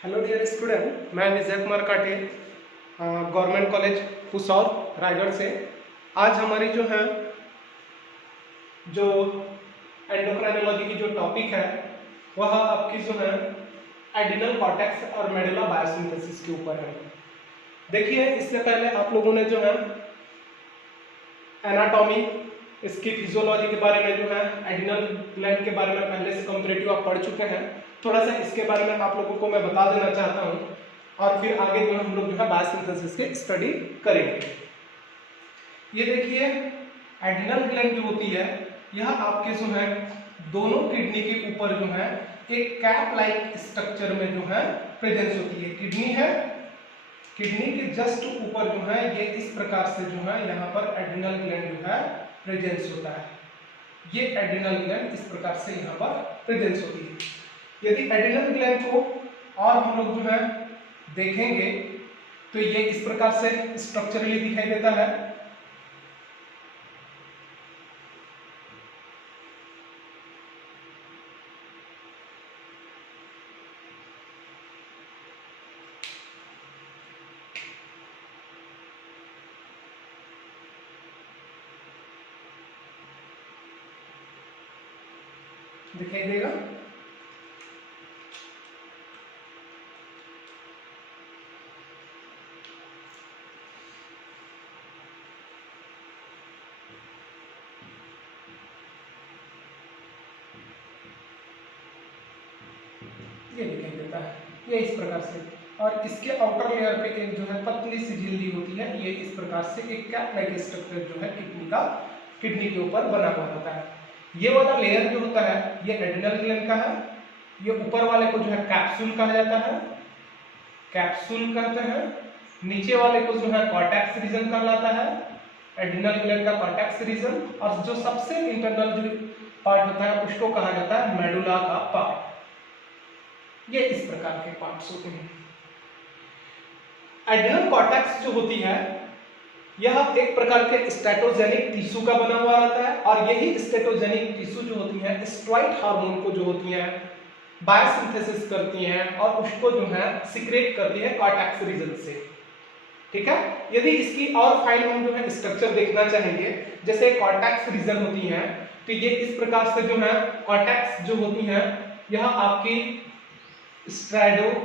Hello dear student, मैं विजय कुमार काटे government college Pusaur Raigarh से। आज हमारी जो एंडोक्राइनोलॉजी की जो टॉपिक है वह आपकी एडिनल कॉर्टेक्स और मेडुला बायोसिंथेसिस के ऊपर है। देखिए, इससे पहले आप लोगों ने एनाटॉमी, इसकी फिजियोलॉजी के बारे में एडिनल ग्लैंड के बारे में पहले से कंपैरेटिव आप पढ़ चुके हैं। थोड़ा सा इसके बारे में आप लोगों को मैं बता देना चाहता हूँ और फिर आगे हम लोग बायोसिंथेसिस की स्टडी करेंगे। ये देखिए, एडिनल ग्लैंड जो होती है यह आपके दोनों किडनी के ऊपर एक कैप लाइक स्ट्रक्चर में प्रेजेंस होती है। किडनी है, किडनी के जस्ट ऊपर ये इस प्रकार से यहाँ पर एड्रिनल ग्लैंड प्रेजेंस होता है। ये एड्रिनल ग्लैंड इस प्रकार से यहाँ पर प्रेजेंस होती है। यदि एड्रिनल ग्लैंड को और हम लोग देखेंगे तो ये इस प्रकार से स्ट्रक्चरली दिखाई देता है। दिखाई देगा। ये दिखाई देता है, ये इस प्रकार से। और इसके आउटर लेयर पे एक पतली सी झिल्ली होती है। ये इस प्रकार से एक कैप लाइक स्ट्रक्चर किडनी के ऊपर बना हुआ होता है। ये वाला लेयर जो होता है ये एड्रिनल ग्लैंड का है। ये ऊपर वाले को कैप्सूल कहा जाता है, कैप्सूल कहते हैं। नीचे वाले को कॉर्टेक्स रीजन कहलाता है, एड्रिनल ग्लैंड का कॉर्टेक्स रीजन। और जो सबसे इंटरनल जो पार्ट होता है उसको कहा जाता है मेडुला का पार्ट। ये इस प्रकार के पार्ट्स होते हैं। एड्रिनल कॉर्टेक्स जो होती है यह एक प्रकार के स्टेटोजेनिक टिश्यू का बना हुआ रहता है। और यही स्टेटोजेनिक टिश्यू जो होती है स्टेरॉइड हार्मोन को जो होती है बायोसिंथेसिस करती हैं और उसको सिक्रेट करती है कॉर्टेक्स रीजन से। ठीक है। यदि इसकी और फाइन हम स्ट्रक्चर देखना चाहेंगे, जैसे कॉर्टेक्स रीजन होती है तो ये इस प्रकार से कॉर्टेक्स जो होती है यह आपकी स्ट्रेटोजेनिक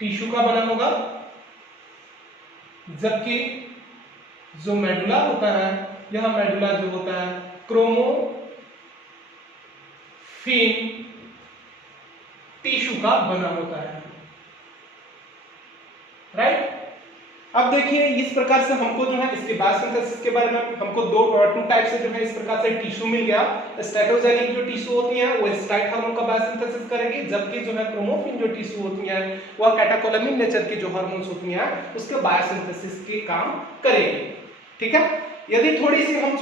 टिश्यू का बना होगा, जबकि जो मेडुला होता है यह मेडुला जो होता है क्रोमोफिन टिश्यू का बना होता है। राइट। अब देखिए, इस प्रकार से हमको इसके बायोसिंथेसिस के बारे में हमको टू टाइप से इस प्रकार से टिश्यू मिल गया। स्टेटोजेनिक जो टिश्यू होती है वो स्टेरॉइड हार्मोन का बायोसिंथेसिस करेगी, जबकि क्रोमोफिन जो टिश्यू होती है वह कैटेकोलामिन नेचर की जो हार्मोन्स होती हैं उसके बायोसिंथेसिस के काम करेगी। ठीक है। यदि थोड़ी सी हम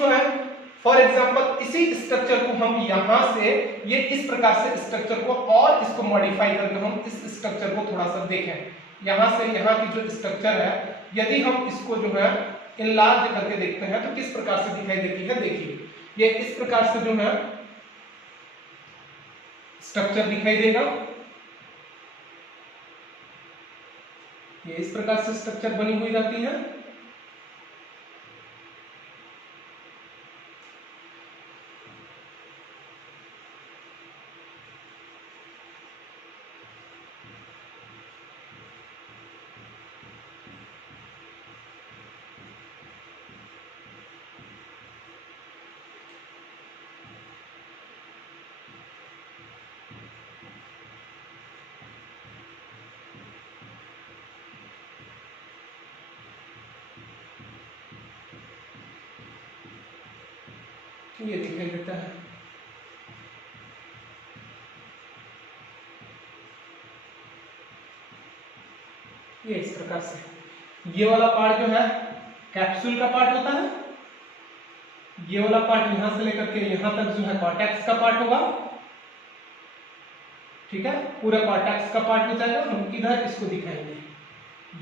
फॉर एग्जांपल इसी स्ट्रक्चर को हम यहां से ये इस प्रकार से स्ट्रक्चर को और इसको मॉडिफाई करके हम इस स्ट्रक्चर को थोड़ा सा देखें। यहां से यहां की जो स्ट्रक्चर है यदि हम इसको इनलार्ज करके देखते हैं तो किस प्रकार से दिखाई देती है। देखिए, ये इस प्रकार से स्ट्रक्चर दिखाई देगा। ये इस प्रकार से स्ट्रक्चर बनी हुई रहती है। ये दिखाई देता है। ये इस प्रकार से ये वाला पार्ट कैप्सूल का पार्ट होता है। ये वाला पार्ट यहां से लेकर के यहां तक कॉर्टेक्स का पार्ट होगा। ठीक है, पूरा कॉर्टेक्स का पार्ट हो जाएगा। हम इधर इसको दिखाएंगे।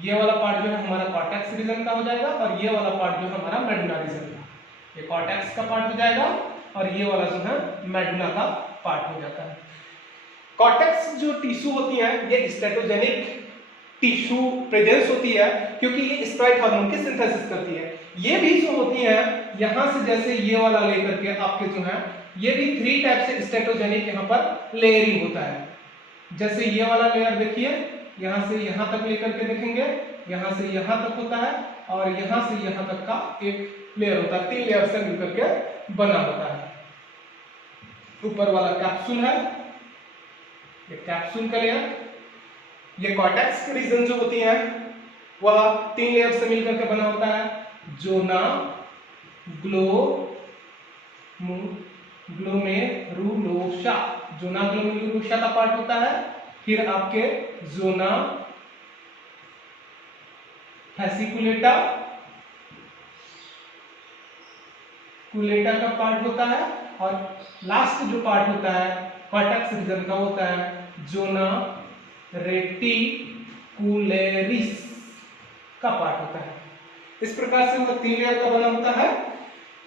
ये वाला पार्ट हमारा कॉर्टेक्स रीजन का हो जाएगा और ये वाला पार्ट हमारा मेडुला रीजन का। ये कॉर्टेक्स का पार्ट हो जाएगा और ये वाला मेडुला का पार्ट हो जाता है। कॉर्टेक्स जो टिश्यू होती है ये स्टेटोजेनिक टिश्यू प्रेजेंस होती है क्योंकि ये स्टेरॉइड हार्मोन की सिंथेसिस करती है। ये भी जो होती है यहां से जैसे ये वाला लेकर के आपके जो है ये भी 3 टाइप से स्टेटोजेनिक यहाँ पर लेयरिंग होता है। जैसे ये वाला लेयर देखिए यहां से यहां तक लेकर के देखेंगे, यहां से यहां तक होता है और यहां से यहां तक का एक लेयर होता है, 3 लेयर से मिलकर के बना होता है। ऊपर वाला कैप्सूल है, ये कैप्सूल का लेयर। ये कॉर्टेक्स रीजन जो होती है वह 3 लेयर से मिलकर के बना होता है, जोना, ग्लोमेरुलोसा, जोना ग्लोमेरुलोसा का पार्ट होता है। फिर आपके जोना फैसिकुलेटा का पार्ट होता है और लास्ट जो पार्ट होता है कॉर्टेक्स रीजन का होता है जोना रेटिकुलेरिस का पार्ट होता है। इस प्रकार से वो 3 लेयर का बना होता है।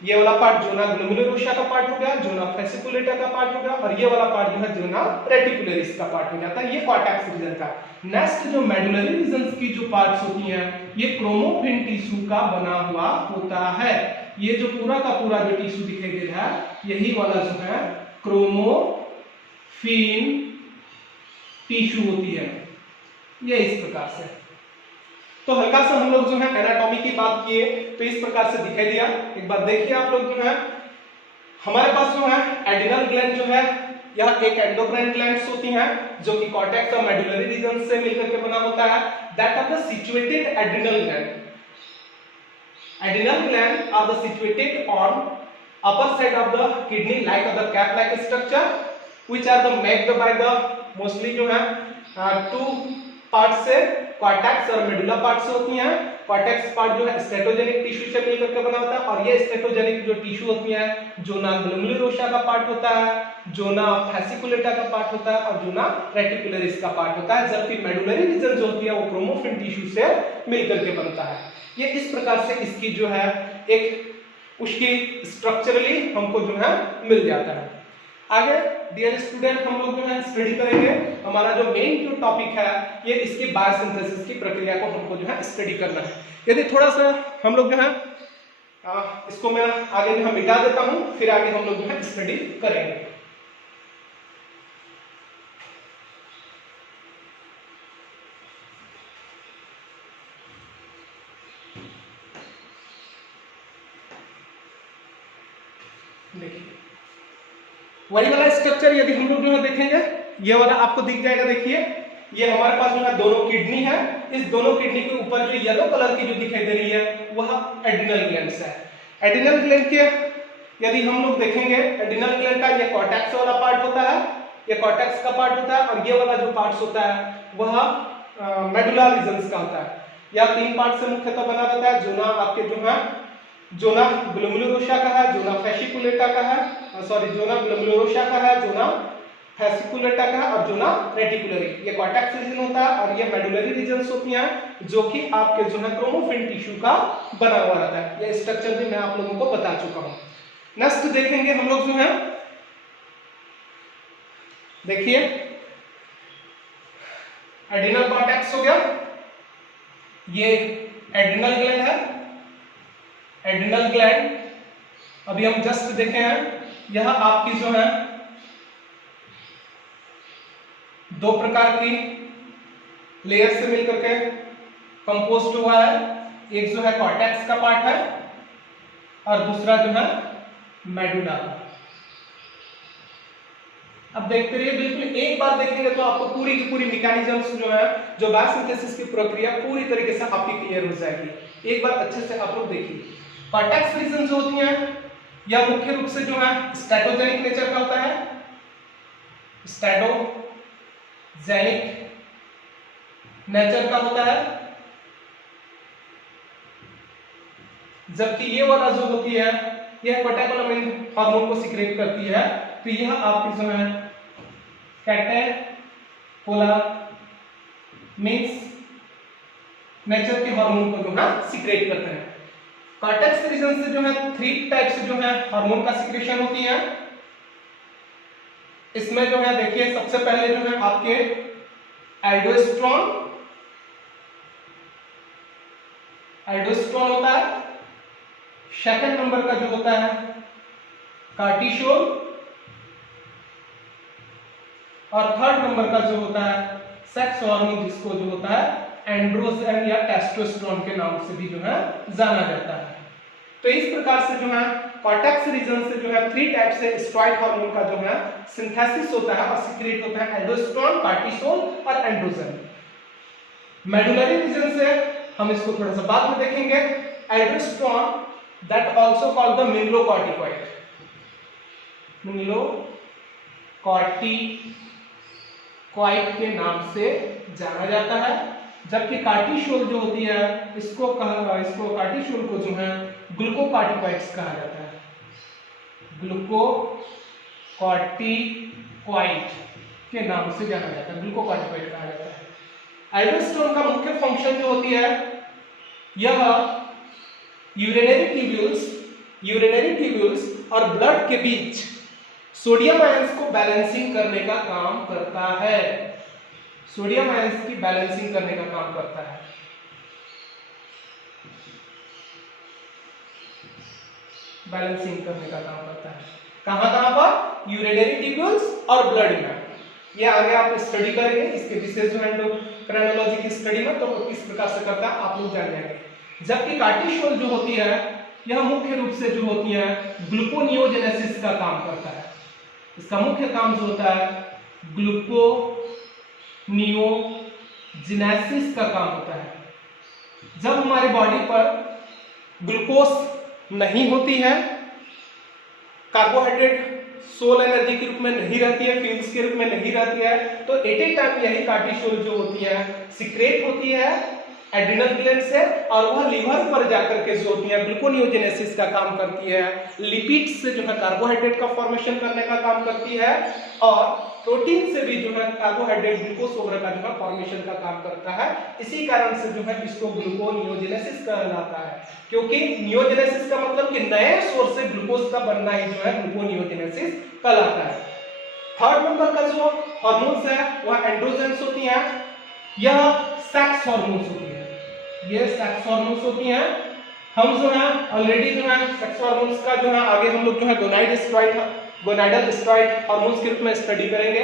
ये वाला पार्ट जोना ग्लोमेरुलोसा का पार्ट हो गया, जोना फैसिकुलेटा का पार्ट हो गया और ये वाला पार्ट जो है जोना रेटिकुलेरिस का पार्ट हो जाता है। ये कॉर्टेक्स रीजन का। नेक्स्ट जो मेडुलरी रीजन्स की जो पार्ट्स होती हैं ये क्रोमोफिन टिश्यू का बना हुआ होता है। ये जो पूरा का पूरा जो टिश्यू दिखाई दे रहा है यही वाला जो है क्रोमोफिन टिश्यू होती है। ये इस प्रकार से। तो हल्का सा हम लोग जो है एनाटॉमी की बात किए तो इस प्रकार से दिखाई दिया। एक बार देखिए आप लोग जो है हमारे पास जो है एड्रिनल ग्लैंड जो है यह एक एंडोक्राइन ग्लैंड्स होती हैं जो कि कॉर्टेक्स और मेडुलरी रीजन से मिलकर के बना होता है। That are the situated adrenal gland. Adrenal gland are the situated on upper side of the kidney like the cap like structure which are the made by the mostly जो है 2 part से cortex और medulla part से होती हैं। Cortex part जो है स्टेटोजेनिक tissue से मिलकर के बना होता है और ये स्टेटोजेनिक जो टिश्यू होती है जोना ग्लोमेरुलोसा का पार्ट होता है, जोना फैसिकुलेटा का पार्ट होता है और जोना रेटिकुलरिस का पार्ट होता है। जबकि मेडुलरी रीजन जो होती है वो क्रोमोफिन टिश्यू से मिलकर के बनता है। ये इस प्रकार से इसकी जो है एक उसकी स्ट्रक्चरली हमको जो है मिल जाता है। आगे डियर स्टूडेंट हम लोग जो है स्टडी करेंगे। हमारा जो मेन जो टॉपिक है ये इसकी बायोसिंथेसिस की प्रक्रिया को हमको जो है स्टडी करना है। यदि थोड़ा सा हम लोग जो है इसको मैं आगे जो है मिटा देता हूं फिर आगे हम लोग जो है स्टडी करेंगे। देखिए वही वाला स्ट्रक्चर यदि हम लोग जो है देखेंगे ये वाला आपको दिख जाएगा। देखिए ये हमारे पास जो है दोनों किडनी है। इस दोनों किडनी के ऊपर जो येलो कलर की जो दिखाई दे रही है वह एड्रिनल ग्लैंड्स है। एड्रिनल ग्लैंड के यदि हम लोग देखेंगे एड्रिनल ग्लैंड का ये कॉर्टेक्स वाला पार्ट होता है, ये कॉर्टेक्स का पार्ट होता है और ये वाला जो पार्ट्स होता है वह मेडुला रीजन्स का होता है। यह 3 पार्ट से मुख्यतः बना रहता है। जोना आपके जो है जोना ग्लोमेरुलोसा का है, जोना फैसिकुलेटा का है, जोना ग्लोमेरुलोसा का है, जोना फैसिकुलेटा का है और जोना रेटिकुलरी। ये कॉर्टेक्स रीजन होता है और ये मेडुलरी रीजन्स होती हैं जो कि आपके जो है क्रोमोफिन टिश्यू का बना हुआ रहता है। ये स्ट्रक्चर भी मैं आप लोगों को बता चुका हूं। नेक्स्ट देखेंगे हम लोग जो है देखिए एड्रिनल कॉर्टेक्स हो गया, ये एड्रिनल ग्लैंड है। एड्रिनल ग्लैंड अभी हम जस्ट देखे हैं यह आपकी जो है 2 प्रकार की लेयर से मिलकर के कंपोस्ट हुआ है। एक जो है कॉर्टेक्स का पार्ट है और दूसरा जो है मेडुला। अब देखते रहिए बिल्कुल एक बार देखेंगे तो आपको पूरी की पूरी मैकेनिज्म्स जो है जो बायोसिंथेसिस की प्रक्रिया पूरी तरीके से आपकी क्लियर हो जाएगी। एक बार अच्छे से आप लोग देखिए कॉर्टेक्स रीजन जो होती हैं यह मुख्य रूप से जो है स्टेटोजेनिक नेचर का होता है। स्टेटोजेनिक नेचर का होता है। जबकि ये वाला जो होती है यह कैटेकोलामिन हार्मोन को सीक्रेट करती है। तो यह आपकी जो है कैटेकोलामिन्स नेचर के हार्मोन को जो है सीक्रेट करते हैं। कॉर्टेक्स रीजन से जो है 3 टाइप से जो है हार्मोन का सीक्रेशन होती है। इसमें जो है देखिए सबसे पहले जो है आपके एल्डोस्टेरोन होता है, सेकंड नंबर का जो होता है कार्टिसोल, और थर्ड नंबर का जो होता है सेक्स हार्मोन, जिसको जो होता है एंड्रोजन या टेस्टोस्टेरोन के नाम से भी जो है जाना जाता है। तो इस प्रकार से जो है कॉर्टेक्स रीजन से जो है 3 टाइप से स्टेरॉइड हार्मोन का जो है सिंथेसिस होता है और सीक्रेट होता है, एल्डोस्टेरोन, कार्टिसोल और एंड्रोजन। मेडुलरी रीजन से हम इसको थोड़ा सा बाद में देखेंगे। Aldosterone that also called the mineralocorticoid, mineralocorticoid के नाम से जाना जाता है, जबकि कार्टिसोल जो होती है इसको कार्टिसोल को जो है ग्लूकोकॉर्टिकॉइड्स कहा जाता है, ग्लूकोकॉर्टिकॉइड के नाम से जाना जाता है, ग्लूकोकॉर्टिकॉइड कहा जाता है। एल्डोस्टेरोन का मुख्य फंक्शन जो होती है यह यूरिनरी ट्यूब्यूल्स और ब्लड के बीच सोडियम आयंस को बैलेंसिंग करने का काम करता है, सोडियम आयंस की बैलेंसिंग करने का काम करता है। बैलेंसिंग करने का काम करता है कहां पर? यूरिनरी ट्यूब्यूल्स और ब्लड में। ये आगे आप स्टडी करेंगे इसके विशेष जो एंडोक्राइनोलॉजी की स्टडी में, तो किस प्रकार से करता है आप लोग जान जाएंगे। जबकि कार्टिसोल जो होती है यह मुख्य रूप से जो होती है ग्लूकोनियोजेनेसिस का काम करता है। इसका मुख्य काम जो होता है ग्लूकोनियोजेनेसिस का काम होता है। जब हमारे बॉडी पर ग्लूकोज नहीं होती है, कार्बोहाइड्रेट सोल एनर्जी के रूप में नहीं रहती है, फ्यूल्स के रूप में नहीं रहती है, तो एट ए टाइम यही कार्टिसोल जो होती है सीक्रेट होती है एड्रिनल ग्लैंड से, और वह लीवर पर जाकर के जो होती है ग्लूकोनियोजेनेसिस का काम करती है, लिपिड्स से जो है कार्बोहाइड्रेट का फॉर्मेशन करने का काम करती है, और प्रोटीन से भी जो है कार्बोहाइड्रेट ग्लूकोज वगैरह का जो है फॉर्मेशन का काम करता है। इसी कारण से जो है इसको ग्लूकोनियोजेनेसिस कहा जाता है, क्योंकि नियोजेनेसिस का मतलब कि नए सोर्स से ग्लूकोज का बनना ही जो है ग्लूकोनियोजेनेसिस कहलाता है। थर्ड नंबर का जो हार्मोन्स है वह एंड्रोजेंस होती हैं, यह सेक्स हार्मोन्स होती है, ये सेक्स हार्मोन्स होती हैं। हम जो है ऑलरेडी जो है सेक्स हार्मोन्स का जो है आगे हम लोग जो है गोनाइडल स्टेरॉइड हार्मोन्स के रूप में स्टडी करेंगे।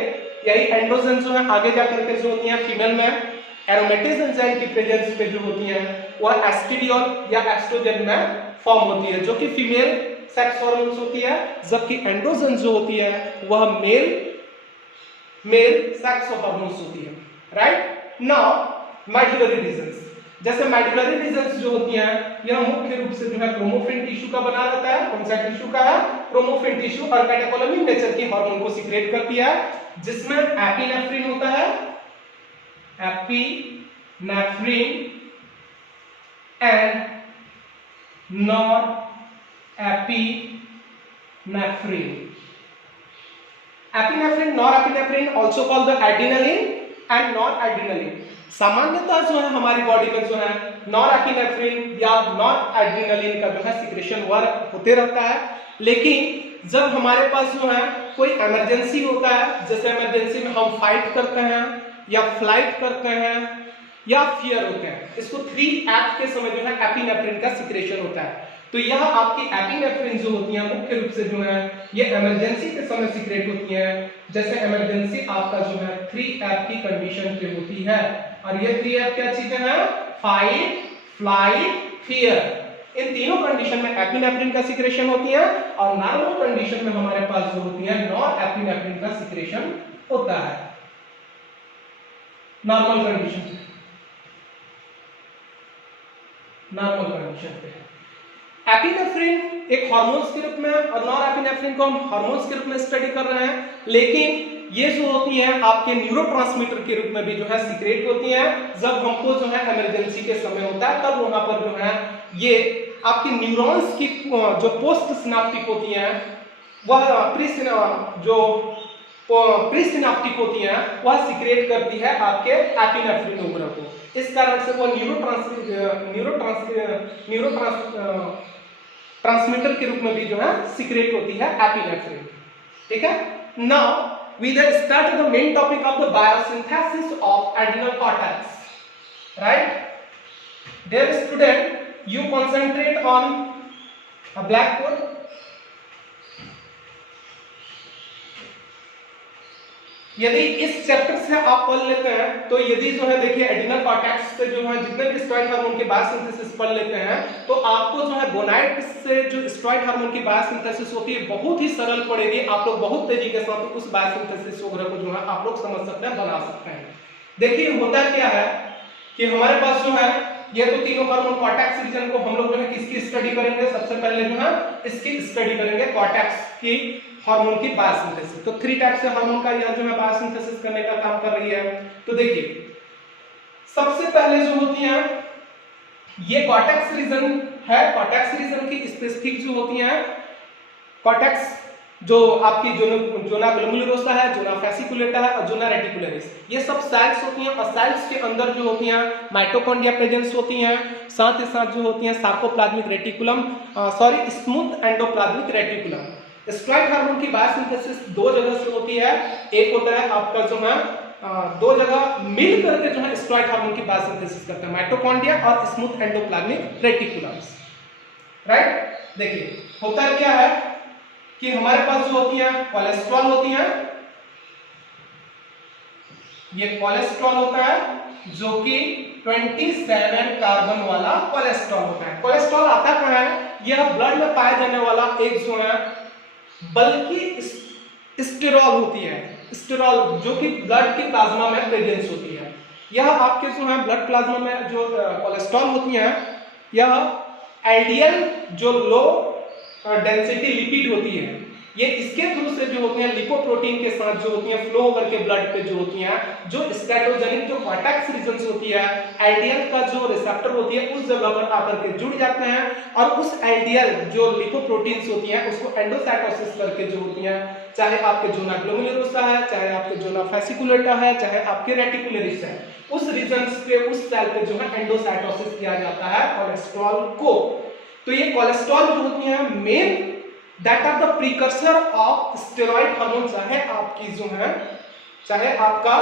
यही एंड्रोजन जो है आगे जाकर के जो होती हैं फीमेल में एरोमेटेज एंजाइम की प्रेजेंस पे जो होती हैं वह एस्ट्रेडियोल या एस्ट्रोजन में फॉर्म होती है, जो कि फीमेल सेक्स हार्मोन्स होती है, जबकि एंड्रोजन जो होती है वह मेल सेक्स हार्मोन्स होती है। राइट नाउ मेडुलरी रीजन्स, जैसे मेडुलरी रीजन्स जो होती हैं यह मुख्य रूप से जो है क्रोमोफिन टिश्यू का बना रहता है। कौन सा टिश्यू का है? क्रोमोफिन टिश्यू, और कैटेकोलमिन नेचर की हार्मोन को सीक्रेट करती है, जिसमें एपिनेफ्रिन होता है, epinephrine and nor epinephrine nor epinephrine also called the adrenaline and nor adrenaline. सामान्यतः जो है हमारी बॉडी में जो है नॉर एपिनेफ्रिन या नॉर एड्रेनालिन का जो है सिक्रेशन वर्क होते रहता है, लेकिन जब हमारे पास जो है कोई इमरजेंसी होता है, जैसे इमरजेंसी में हम फाइट करते हैं या फ्लाइट करते हैं या फियर होते हैं, इसको 3F के समय जो है एपिनेफ्रिन का सिक्रेशन होता है। तो यह आपकी एपिनेफ्रिन जो होती है मुख्य रूप से जो है ये इमरजेंसी के समय सीक्रेट होती है, जैसे इमरजेंसी आपका जो है 3F की कंडीशन पे होती है, और ये 3F क्या चीजें हैं? Fight, flight, fear. इन तीनों कंडीशन में एपिनेफ्रिन का सिक्रेशन होती है, और नॉर्मल कंडीशन में हमारे पास जो होती है नॉर एपिनेफ्रिन का सिक्रेशन होता है। नॉर्मल कंडीशन पे एपिनेफ्रिन एक हार्मोन्स के रूप में और नॉर एपिनेफ्रिन को हम हार्मोन्स के रूप में स्टडी कर रहे हैं, लेकिन ये जो होती है आपके न्यूरोट्रांसमीटर के रूप में भी जो है सीक्रेट होती है। जब हमको जो है इमरजेंसी के समय होता है तब वहां पर जो है ये आपकी न्यूरॉन्स की जो पोस्ट सिनेप्टिक होती हैं वह प्रीसिनेप्टिक होती हैं वह सीक्रेट करती है आपके एपिनेफ्रिन वगैरह को। इस कारण से वो ट्रांसमीटर के रूप में भी जो है सीक्रेट होती है एपिनेफ्रिन। ठीक है। Now we then start the main topic of the biosynthesis of adrenal cortex. Right? Dear student, you concentrate on a blackboard. यदि इस चैप्टर से आप पढ़ लेते हैं तो यदि जो है देखिए एड्रिनल कॉर्टेक्स से जो है जितने भी स्टेरॉइड हार्मोन की बायोसिंथेसिस पढ़ लेते हैं तो आपको जो है गोनाइड से जो स्टेरॉइड हार्मोन की बायोसिंथेसिस होती है बहुत ही सरल पड़ेगी। आप लोग बहुत तेजी के साथ उस बायोसिंथेसिस वगैरह को जो है आप लोग समझ सकते हैं, बना सकते हैं। देखिए होता क्या है कि हमारे पास जो है ये तो तीनों हार्मोन कॉर्टेक्स रीजन को हम लोग जो है किसकी स्टडी करेंगे, सबसे पहले जो है इसकी स्टडी करेंगे कॉर्टेक्स की हार्मोन की बायोसिंथेसिस। तो 3 टाइप से हार्मोन का यह जो है बायोसिंथेसिस करने का काम कर रही है। तो देखिए सबसे पहले जो होती है ये कॉर्टेक्स रीजन है। कॉर्टेक्स रीजन की स्पेसिफिक जो होती है कॉर्टेक्स जो आपकी जोना ग्लोमेरुलोसा है, जोना फेसिकुलेटा है और जोना रेटिकुलरिस, ये सब सेल्स होती हैं और सेल्स के अंदर जो होती हैं माइटोकॉन्ड्रिया प्रेजेंस होती हैं, साथ ही साथ जो होती हैं sarcoplasmic reticulum smooth endoplasmic reticulum. Steroid hormone की बायोसिंथेसिस 2 जगह से होती है। एक होता है आपका जो है 2 जगह मिल करके जो है स्टेरॉइड हार्मोन की बायोसिंथेसिस करते हैं, माइटोकॉन्ड्रिया और स्मूथ एंडोप्लाज्मिक रेटिकुलम्स। राइट? देखिए होता क्या है कि हमारे पास जो होती है कोलेस्ट्रॉल होती है, ये कोलेस्ट्रॉल होता है जो कि 27 कार्बन वाला कोलेस्ट्रॉल होता है। कोलेस्ट्रॉल आता कहां है? यह ब्लड में पाया जाने वाला एक जो है बल्कि स्टेरॉल होती है, स्टेरॉल जो कि ब्लड की प्लाज्मा में प्रेजेंस होती है। यह आपके जो है ब्लड प्लाज्मा में जो कोलेस्ट्रॉल होती है यह एलडीएल जो लो डेंसिटी लिपिड होती है, ये इसके थ्रू से जो होती हैं लिपोप्रोटीन के साथ जो होती हैं फ्लो होकर के ब्लड पे जो होती हैं, जो स्टैटोजेनिक जो कॉर्टेक्स रीजन होती है एलडीएल का जो रिसेप्टर होती है उस जगह पर आकर के जुड़ जाते हैं और उस एलडीएल जो लिपोप्रोटीन्स होती हैं उसको एंडोसाइटोसिस करके जो होती हैं, चाहे आपके जोना ग्लोमेरुलोसा है, चाहे आपके जोना फेसिकुलेटा है, चाहे आपके रेटिकुलरिस है, उस रीजन पे उस सेल पे जो है एंडोसाइटोसिस किया जाता है कोलेस्ट्रॉल को। तो ये कोलेस्ट्रॉल जो होती है main that are the precursor of steroid hormone, चाहे आपकी जो है चाहे आपका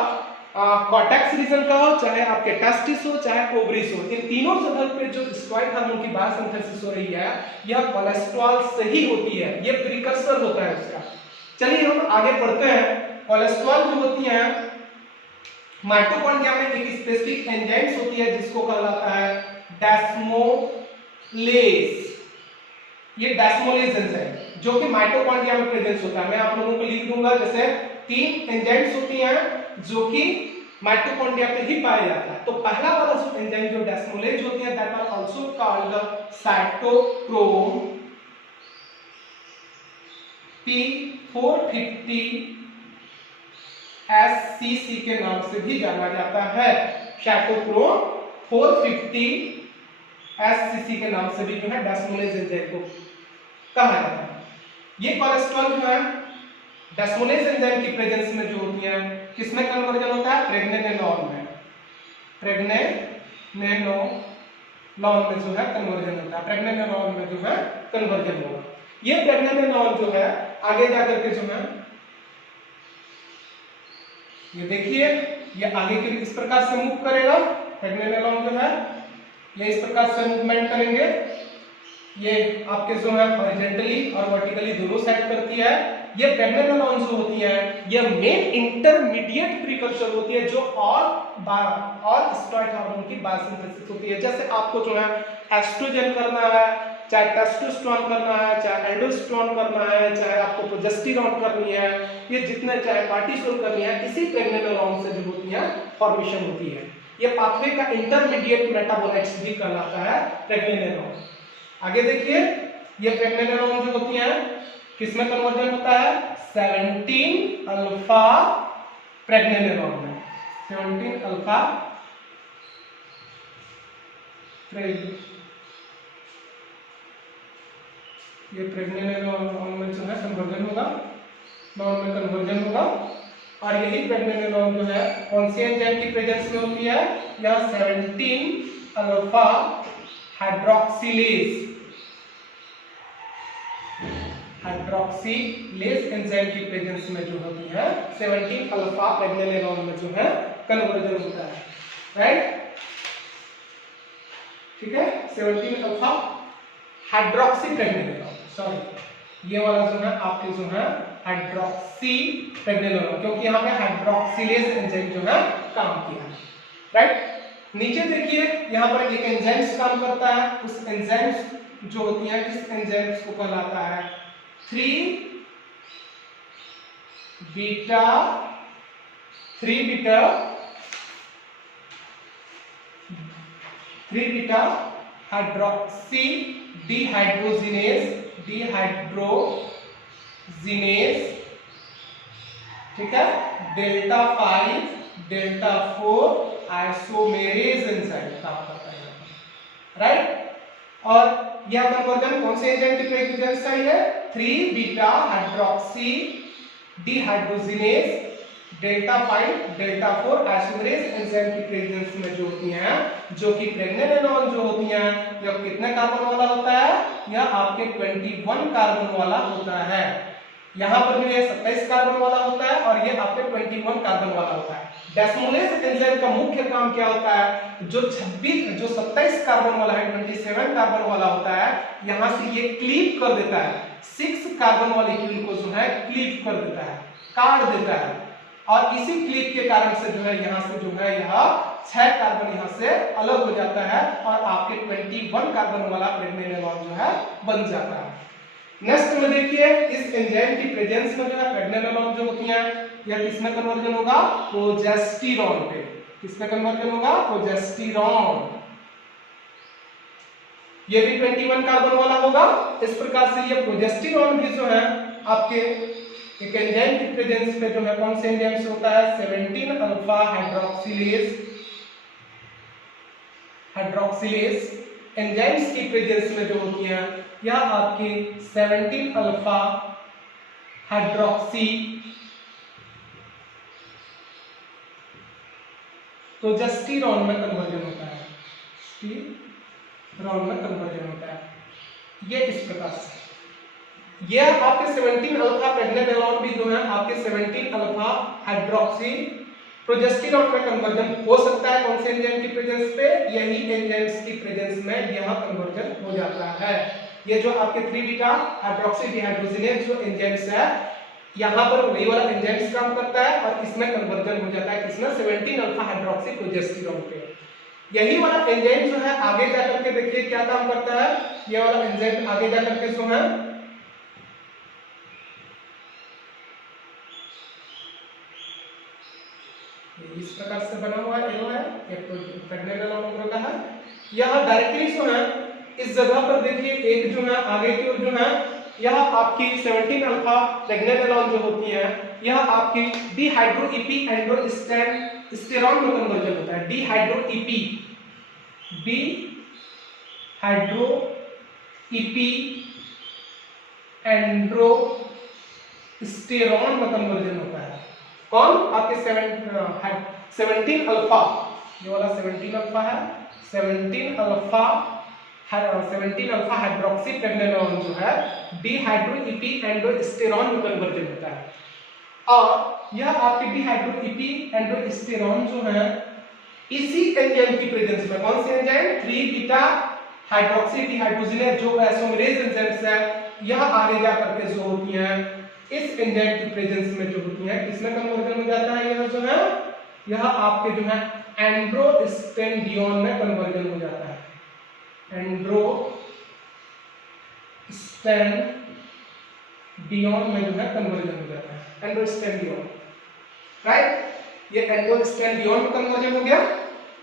कॉर्टेक्स रीजन का हो, चाहे आपके टेस्टिस हो, चाहे ओवरीज हो, इन तीनों जगह पे जो स्टेरॉइड हार्मोन की बायोसिंथेसिस हो रही है यह कोलेस्ट्रॉल से ही होती है, ये प्रीकर्सर होता है उसका। चलिए हम आगे बढ़ते हैं। कोलेस्ट्रॉल जो होती है माइटोकॉन्ड्रिया में एक स्पेसिफिक एंजाइम्स होती है जिसको कहा जाता है डेस्मोलेज। ये डेस्मोलेज एंजाइम जो कि माइटोकॉन्ड्रिया में प्रेजेंस होता है, मैं आप लोगों को लिख दूंगा। जैसे 3 एंजाइम्स होती हैं जो कि माइटोकॉन्ड्रिया पे ही पाया जाता है। तो पहला वाला जो एंजाइम जो डेस्मोलेज होती है that are also called cytochrome P450 SCC के नाम से भी जाना जाता है। साइटोक्रोम 450 SCC के नाम से भी जो है डेस्मोलेज एंजाइम को कहा जाता है। ये कोलेस्ट्रॉल जो है डेस्मोलेज एंजाइम की प्रेजेंस में जो होती है किसमें कन्वर्जन होता है? प्रेग्नेनेनॉन में। प्रेग्नेनेनॉन में जो है कन्वर्जन होता है, प्रेग्नेनेनॉन में जो है कन्वर्जन होगा। ये प्रेग्नेनेनॉन जो है आगे जाकर के जो है ये देखिए ये आगे के इस प्रकार से मूव करेगा। प्रेग्नेनेनॉन जो है ये इस प्रकार से मूवमेंट करेंगे, ये आपके जो है हॉरिजॉन्टली और वर्टिकली दोनों साइड करती है। ये प्रेग्नेनेनॉन जो होती है ये मेन इंटरमीडिएट प्रीकर्सर होती है जो और स्टेरॉइड हार्मोन की बायोसिंथेसिस होती है। जैसे आपको जो है एस्ट्रोजन करना है, चाहे टेस्टोस्टेरोन करना है, चाहे एल्डोस्टेरोन करना है, चाहे आपको प्रोजेस्टेरोन करनी है, ये जितने चाहे कॉर्टिसोल करनी है, इसी प्रेग्नेनेनॉन से जो होती है फॉर्मेशन होती है। ये पाथवे का इंटरमीडिएट मेटाबोलाइट्स भी कहलाता है प्रेग्नेनेनॉन। आगे देखिए ये प्रेग्नेनेनॉन जो होती है किसमें कन्वर्जन होता है? 17 अल्फा प्रेग्नेनेनॉन में। 17 अल्फा ये प्रेग्नेनेनॉन में जो है कन्वर्जन होगा, नॉन में कन्वर्जन होगा। और यही प्रेग्नेनेनॉन जो है कौन सी एंजाइम की प्रेजेंस में होती है? यह 17 अल्फा हाइड्रोक्सिलेज हाइड्रोक्सिलेज एंजाइम की प्रेजेंस में जो होती है 17 अल्फा प्रेग्नेलेनॉन में जो है कन्वर्जन होता है, राइट। ठीक है, 17 अल्फा हाइड्रोक्सी प्रेग्नेलेनॉन, सॉरी ये वाला जो है आपके जो है हाइड्रोक्सी प्रेग्नेलेनॉन, क्योंकि यहाँ पे हाइड्रोक्सिलेज एंजाइम जो है काम किया है, राइट। नीचे देखिए यहाँ पर एक एंजाइम्स काम करता है, उस एंजाइम्स जो होती है इस एंजाइम्स को कहलाता है 3 बीटा हाइड्रोक्सी डिहाइड्रोजिनेज, ठीक है, डेल्टा 5 डेल्टा 4 आइसोमेरेज एंजाइम काम करता है, राइट। और यह कन्वर्जन कौन से एंजाइम की प्रेजेंस से है? 3 beta hydroxy dehydrogenase delta 5 delta 4 isomerase enzyme की प्रेजेंस में जो होती हैं, जो कि प्रेग्नेलेनॉन जो होती हैं, यह कितने कार्बन वाला होता है? यह आपके 21 कार्बन वाला होता है। यहाँ पर जो है 27 कार्बन वाला होता है और ये आपके 21 कार्बन वाला होता है। डेस्मोलेज एंजाइम का मुख्य काम क्या होता है? जो 27 कार्बन वाला है, 27 कार्बन वाला होता है, यहाँ से ये क्लीव कर देता है 6 कार्बन मॉलिक्यूल को जो है क्लीव कर देता है, काट देता है, और इसी क्लीव के कारण से जो है यहाँ से जो है यह 6 कार्बन यहाँ से अलग हो जाता है और आपके 21 कार्बन वाला प्रेग्नेलेनॉन जो है बन जाता है। नेक्स्ट में देखिए इस एंजाइम की प्रेजेंस में जो है प्रेग्नेलेनॉन जो होती है यह किसमें कन्वर्जन होगा? प्रोजेस्टेरॉन पे। किसमें कन्वर्जन होगा? प्रोजेस्टेरॉन। ये भी 21 कार्बन वाला होगा। इस प्रकार से ये प्रोजेस्टेरॉन भी जो है आपके एक एंजाइम की प्रेजेंस पे जो है कौन से एंजाइम से होता है? 17 अल्फा हाइड्रोक्सिलेज एंजाइम्स की प्रेजेंस में जो होती है यह आपकी 17 अल्फा हाइड्रोक्सी प्रोजेस्टेरॉन में कन्वर्जन होता है, प्रोजेस्टेरॉन में कन्वर्जन होता है। ये इस प्रकार से यह आपके 17 अल्फा प्रेग्नेलेनॉन भी जो है आपके 17 अल्फा हाइड्रोक्सी प्रोजेस्टेरॉन में कन्वर्जन हो सकता है। कौन से एंजाइम की प्रेजेंस पे? यही एंजाइम्स की प्रेजेंस में यह कन्वर्जन हो जाता है। ये जो आपके 3 बीटा हाइड्रोक्सी डिहाइड्रोजिनेज जो एंजाइम्स है, यहाँ पर वही वाला एंजाइम्स काम करता है और इसमें कन्वर्जन हो जाता है किसमें? 17 अल्फा हाइड्रोक्सी प्रोजेस्टेरॉन पे। यही वाला एंजाइम जो है आगे जाकर के देखिए क्या काम करता है। ये वाला एंजाइम आगे जाकर के जो है इस प्रकार से बना हुआ एरो है, ये प्रेग्नेलेनॉन का है। यह डायरेक्टली जो है इस जगह पर देखिए एक जो है आगे की ओर जो है यह आपकी 17 अल्फा प्रेग्नेलेनॉन जो होती है यह आपकी डिहाइड्रोईपी एंडोस्टेरॉन में कन्वर्जन होता है। डिहाइड्रोईपी एंडोस्टेरॉन में कन्वर्जन होता है। कौन? आपके 17 अल्फा, ये वाला 17 अल्फा है, 17 अल्फा हाइड्रोक्सी प्रेग्नेलेनॉन जो है डिहाइड्रोईपी एंडोस्टेरॉन में कन्वर्जन होता है। और यह आपके डिहाइड्रोईपी एंडोस्टेरॉन जो है इसी एंजाइम की प्रेजेंस में, कौन से एंजाइम? 3 बीटा हाइड्रोक्सी डिहाइड्रोजिनेज जो आइसोमेरेज एंजाइम्स है, यह आगे जा करके जो होती हैं इस एंजाइम की प्रेजेंस में जो होती है किसमें कन्वर्जन हो जाता है? यह जो है यह आपके जो है एंड्रोस्टेंडियोन में कन्वर्जन हो जाता है। एंड्रोस्टेंडियोन में जो है कन्वर्जन हो जाता है। एंड्रोस्टेंडियोन, राइट। ये एंड्रोस्टेंडियोन में कन्वर्जन हो गया।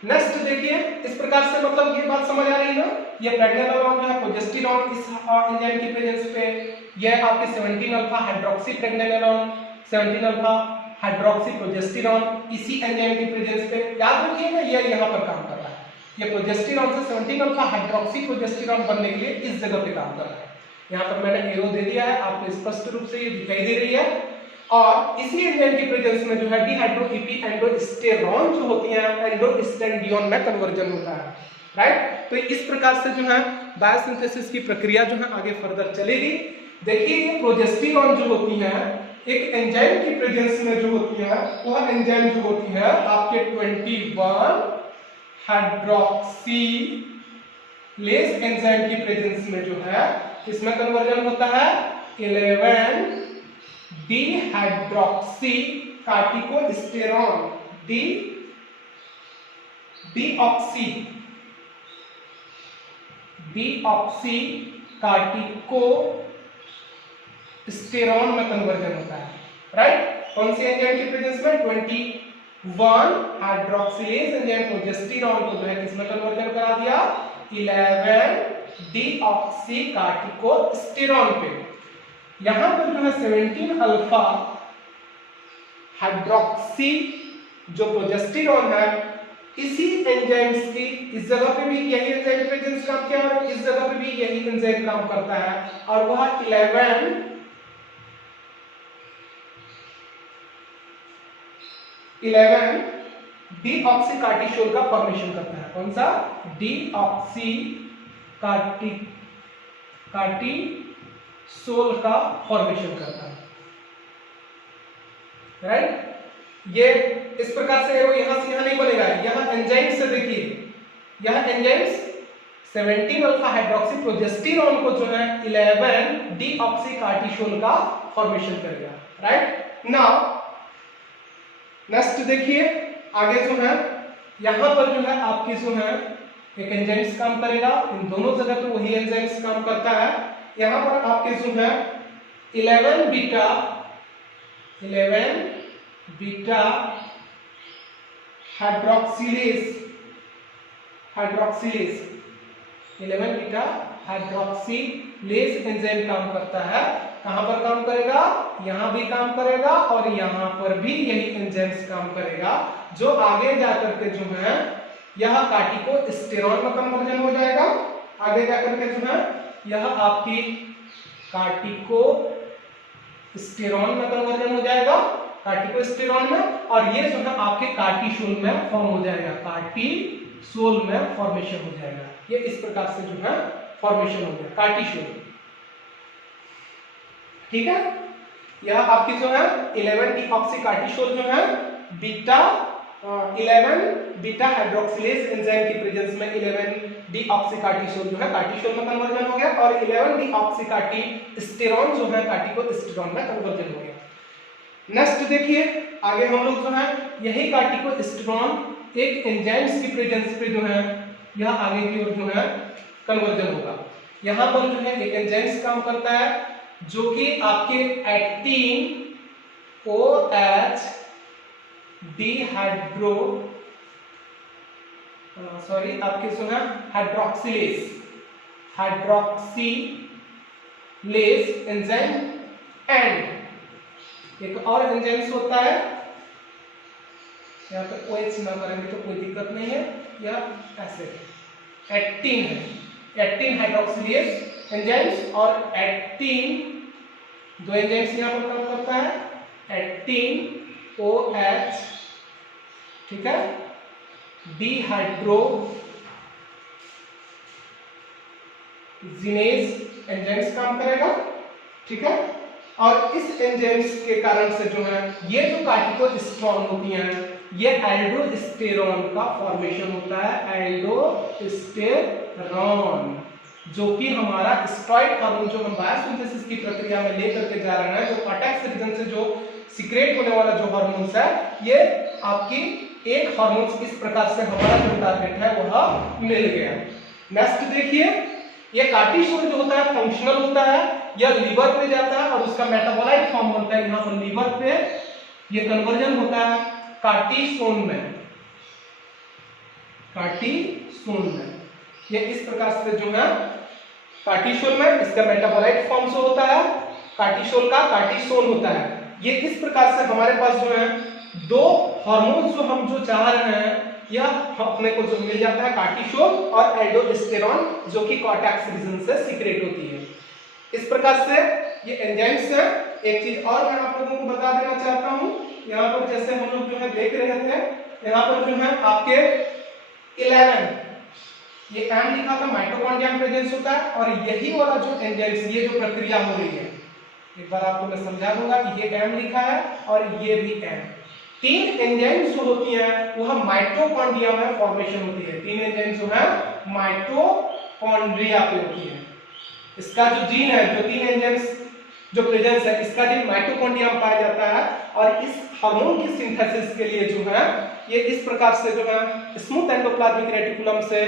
नेक्स्ट देखिए इस प्रकार से मतलब ये बात समझ आ रही है ना। ये प्रेग्नेलेनॉन जो है प्रोजेस्टेरॉन इस एंजाइम की प्रेजेंस पे, यह आपके 17 alpha hydroxy pregnenolone 17 alpha hydroxy progesterone इसी एंजाइम की प्रेजेंस पे, याद रखिएगा ये यहाँ पर काम कर रहा है। ये प्रोजेस्टेरॉन से 17 अल्फा हाइड्रोक्सी प्रोजेस्टेरॉन बनने के लिए इस जगह पे काम कर रहा है। यहाँ पर मैंने एरो दे दिया है, आपको स्पष्ट रूप से ये दिखाई दे रही है। और इसी एंजाइम की प्रेजेंस में जो है डिहाइड्रोईपी एंडोस्टेरॉन जो होती है एंडोस्टेंडियोन में कन्वर्जन होता है, राइट। तो इस प्रकार से जो है बायोसिंथेसिस की प्रक्रिया जो है आगे फर्दर चलेगी। देखिए ये प्रोजेस्टेरॉन जो होती है एक एंजाइम की प्रेजेंस में जो होती है, वह एंजाइम जो होती है आपके 21 हाइड्रोक्सीलेज एंजाइम की प्रेजेंस में जो है इसमें कन्वर्जन होता है 11 डिहाइड्रोक्सी कार्टिकोस्टेरॉन डीऑक्सी कार्टिकोस्टेरॉन में कन्वर्जन होता है, राइट। कौन सी एंजाइम की प्रेजेंस में 21 हाइड्रोक्सिलेज एंजाइम प्रोजेस्टेरॉन को जो है किसमें कन्वर्जन करा दिया 11 डीऑक्सी कार्टिकोस्टेरॉन पे। यहां पर जो है 17 अल्फा हाइड्रोक्सी जो प्रोजेस्टेरॉन है इसी एंजाइम्स की इस जगह पे भी यही एंजाइम प्रेजेंस काम किया और इस जगह पे भी यही एंजाइम काम करता है और वह 11 डीऑक्सी कार्टिसोल का फॉर्मेशन करता है। कौन सा डीऑक्सी कार्टिसोल का फॉर्मेशन करता है, राइट। ये इस प्रकार से एरो यहां से यहां नहीं बनेगा, यहां एंजाइम से देखिए यह एंजाइम्स 17 अल्फा हाइड्रोक्सी प्रोजेस्टेरॉन को जो है 11 डीऑक्सी कार्टिसोल का फॉर्मेशन करेगा, राइट। नाउ नेक्स्ट देखिए आगे जो है यहां पर जो है आपकी जो है एक एंजाइम्स काम करेगा, इन दोनों जगह पे वही एंजाइम्स काम करता है। यहां पर आपके जो है 11 beta hydroxylase 11 beta hydroxylase enzyme काम करता है। कहां पर काम करेगा, यहां भी काम करेगा और यहां पर भी यही एंजाइम्स काम करेगा, जो आगे जाकर के जो है यह कार्टिकोस्टेरॉन में कन्वर्जन हो जाएगा। आगे जाकर के जो है यह आपकी कार्टिकोस्टेरॉन में कन्वर्जन हो जाएगा, कार्टिकोस्टेरॉन में, और ये जो है आपके कार्टिसोल में फॉर्म हो जाएगा, कार्टिसोल में फॉर्मेशन हो जाएगा। ये इस प्रकार से जो है फॉर्मेशन हो गया कार्टिसोल, ठीक है। यह आपकी जो है 11 डीऑक्सी कार्टिसोल जो है 11 बीटा हाइड्रोक्सिलेज एंजाइम की प्रेजेंस में 11 डीऑक्सी कार्टिसोल जो है कार्टिसोल में कन्वर्जन हो गया और 11 डीऑक्सी कार्टिस्टेरॉन जो है कार्टिकोस्टेरॉन में कन्वर्जन हो गया। नेक्स्ट देखिए आगे हम लोग जो है यही कार्टिकोस्टेरॉन एक एंजाइम्स की प्रेजेंस पे जो है यह आगे की ओर जो है कन्वर्जन होगा। यहां पर जो है एक एंजाइम्स काम करता है जो कि आपके एक्टिन OH डिहाइड्रो आपके जो है हाइड्रोक्सिलेज एंजाइम एंड एक और एंजाइम्स होता है, यहाँ पे OH ना करेंगे तो कोई दिक्कत नहीं है, यह ऐसे एक्टिन है, एक्टिन हाइड्रोक्सिलेज एंजाइम्स और एक्टिन दो एंजाइम्स यहाँ पर काम करता है, एक्टिन OH, ठीक है, डिहाइड्रोजिनेज एंजाइम्स काम करेगा, ठीक है। और इस एंजाइम्स के कारण से जो है ये जो कार्टिकोस्टेरॉन होती हैं ये एल्डोस्टेरॉन का फॉर्मेशन होता है, एल्डोस्टेरॉन, जो कि हमारा स्टेरॉइड हार्मोन जो हम बायोसिंथेसिस की प्रक्रिया में लेकर के जा रहे हैं, जो कॉर्टेक्स रीजन से जो सीक्रेट होने वाला जो हार्मोन्स है, ये आपकी एक हार्मोन्स इस प्रकार से हमारा जो टारगेट है वह मिल गया। नेक्स्ट देखिए ये कार्टिसोल जो होता है फंक्शनल होता है, यह लीवर पे जाता है और उसका मेटाबोलाइट फॉर्म बनता है, यहाँ पर लीवर पे ये कन्वर्जन होता है कार्टिसोन में, ये इस प्रकार से जो है कार्टिसोल में इसका मेटाबोलाइट फॉर्म से होता है, कार्टिसोल का कार्टिसोन होता है। ये इस प्रकार से हमारे पास जो है दो हार्मोन्स जो हम जो चाह रहे हैं यह अपने को जो मिल जाता है कार्टिसोल और एल्डोस्टेरॉन, जो कि कॉर्टेक्स रीजन से सीक्रेट होती है। इस प्रकार से ये एंजाइम्स है। एक चीज और मैं आप लोगों को बता देना चाहता हूँ, यहाँ पर जैसे हम लोग जो है देख रहे थे, यहाँ पर जो है आपके 11 ये M लिखा था, माइटोकॉन्ड्रिया में प्रेजेंस होता है और यही वाला जो एंजाइम्स ये जो प्रक्रिया हो रही है एक बार आपको मैं समझा दूंगा कि ये M लिखा है और ये भी M। 3 एंजाइम्स जो होती हैं वह माइटोकॉन्ड्रिया में फॉर्मेशन होती है। 3 एंजाइम्स जो है माइटोकॉन्ड्रिया पे होती है। इसका जो जीन है, जो 3 एंजाइम्स जो प्रेजेंस है, इसका जीन माइटोकॉन्ड्रिया में पाया जाता है और इस हार्मोन की सिंथेसिस के लिए जो है ये इस प्रकार से जो है स्मूथ एंडोप्लाज्मिक रेटिकुलम से,